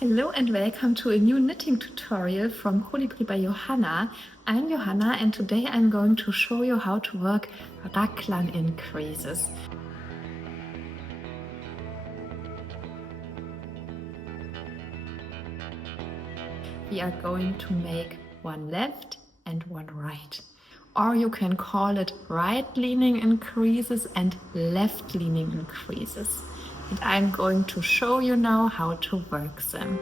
Hello and welcome to a new knitting tutorial from Colibri by Johanna. I'm Johanna and today I'm going to show you how to work Raglan increases. We are going to make one left and one right. Or you can call it right-leaning increases and left-leaning increases. And I'm going to show you now how to work them.